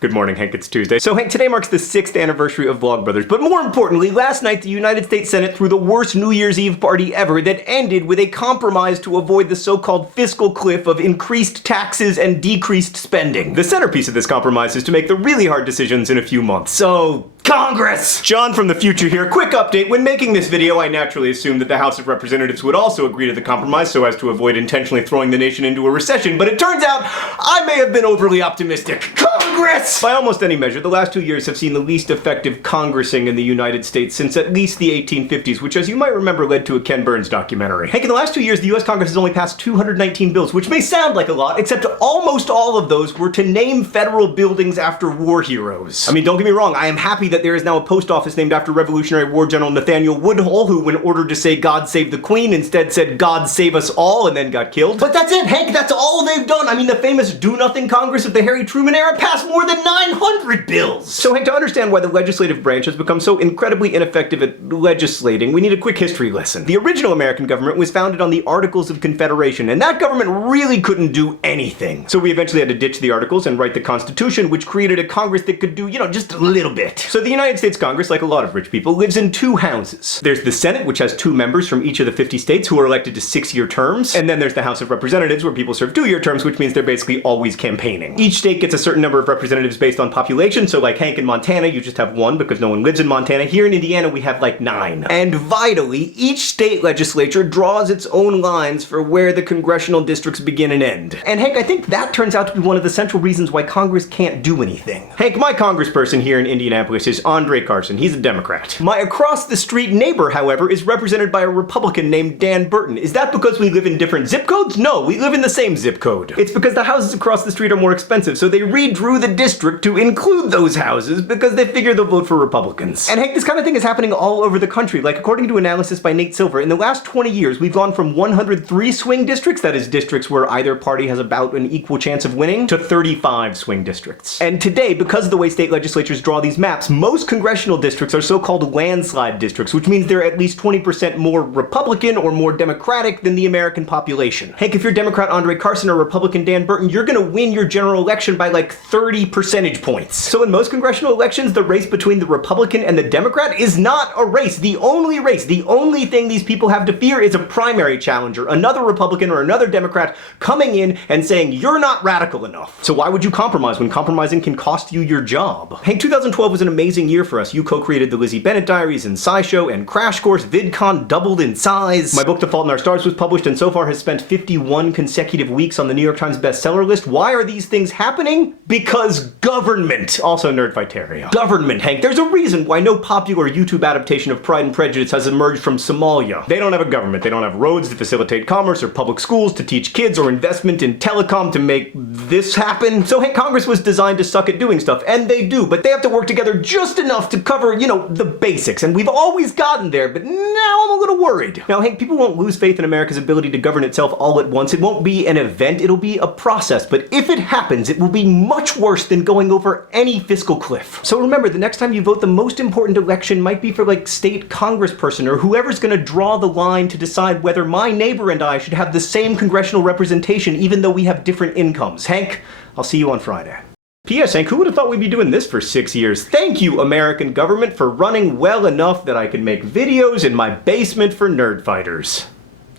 Good morning, Hank. It's Tuesday. So, Hank, today marks the 6th anniversary of Vlogbrothers, but more importantly, last night the United States Senate threw the worst New Year's Eve party ever that ended with a compromise to avoid the so-called fiscal cliff of increased taxes and decreased spending. The centerpiece of this compromise is to make the really hard decisions in a few months. So, Congress! John from the future here. Quick update. When making this video, I naturally assumed that the House of Representatives would also agree to the compromise so as to avoid intentionally throwing the nation into a recession, but it turns out I may have been overly optimistic. Congress! By almost any measure, the last 2 years have seen the least effective congressing in the United States since at least the 1850s, which, as you might remember, led to a Ken Burns documentary. Hank, in the last 2 years, the US Congress has only passed 219 bills, which may sound like a lot, except almost all of those were to name federal buildings after war heroes. I mean, don't get me wrong, I am happy that there is now a post office named after Revolutionary War General Nathaniel Woodhull, who, when ordered to say God save the Queen, instead said God save us all and then got killed. But that's it, Hank, that's all they've done. I mean, the famous do-nothing Congress of the Harry Truman era passed more than 900 bills! So, Hank, to understand why the legislative branch has become so incredibly ineffective at legislating, we need a quick history lesson. The original American government was founded on the Articles of Confederation, and that government really couldn't do anything. So we eventually had to ditch the Articles and write the Constitution, which created a Congress that could do, just a little bit. So the United States Congress, like a lot of rich people, lives in two houses. There's the Senate, which has 2 members from each of the 50 states who are elected to 6-year terms, and then there's the House of Representatives, where people serve 2-year terms, which means they're basically always campaigning. Each state gets a certain number of representatives based on population, so like Hank in Montana, you just have 1 because no one lives in Montana. Here in Indiana, we have like 9. And vitally, each state legislature draws its own lines for where the congressional districts begin and end. And Hank, I think that turns out to be one of the central reasons why Congress can't do anything. Hank, my congressperson here in Indianapolis is Andre Carson. He's a Democrat. My across-the-street neighbor, however, is represented by a Republican named Dan Burton. Is that because we live in different zip codes? No, we live in the same zip code. It's because the houses across the street are more expensive, so they redrew the district to include those houses because they figure they'll vote for Republicans. And Hank, this kind of thing is happening all over the country. Like, according to analysis by Nate Silver, in the last 20 years, we've gone from 103 swing districts, that is districts where either party has about an equal chance of winning, to 35 swing districts. And today, because of the way state legislatures draw these maps, most congressional districts are so-called landslide districts, which means they're at least 20% more Republican or more Democratic than the American population. Hank, if you're Democrat Andre Carson or Republican Dan Burton, you're gonna win your general election by like 30 percentage points. So in most congressional elections, the race between the Republican and the Democrat is not a race. The only thing these people have to fear is a primary challenger, another Republican or another Democrat coming in and saying, you're not radical enough. So why would you compromise when compromising can cost you your job? Hank, 2012 was an amazing year for us. You co-created the Lizzie Bennett Diaries and SciShow, and Crash Course VidCon doubled in size. My book, The Fault in Our Stars, was published and so far has spent 51 consecutive weeks on the New York Times bestseller list. Why are these things happening? Because government. Also Nerdfighteria. Government, Hank. There's a reason why no popular YouTube adaptation of Pride and Prejudice has emerged from Somalia. They don't have a government. They don't have roads to facilitate commerce or public schools to teach kids or investment in telecom to make this happen. So Hank, Congress was designed to suck at doing stuff, and they do, but they have to work together just enough to cover, the basics, and we've always gotten there, but now I'm a little worried. Now, Hank, people won't lose faith in America's ability to govern itself all at once. It won't be an event, it'll be a process, but if it happens, it will be much worse than going over any fiscal cliff. So remember, the next time you vote, the most important election might be for like state congressperson or whoever's gonna draw the line to decide whether my neighbor and I should have the same congressional representation even though we have different incomes. Hank, I'll see you on Friday. P.S. Hank, who would have thought we'd be doing this for 6 years? Thank you, American government, for running well enough that I can make videos in my basement for Nerdfighters.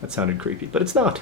That sounded creepy, but it's not.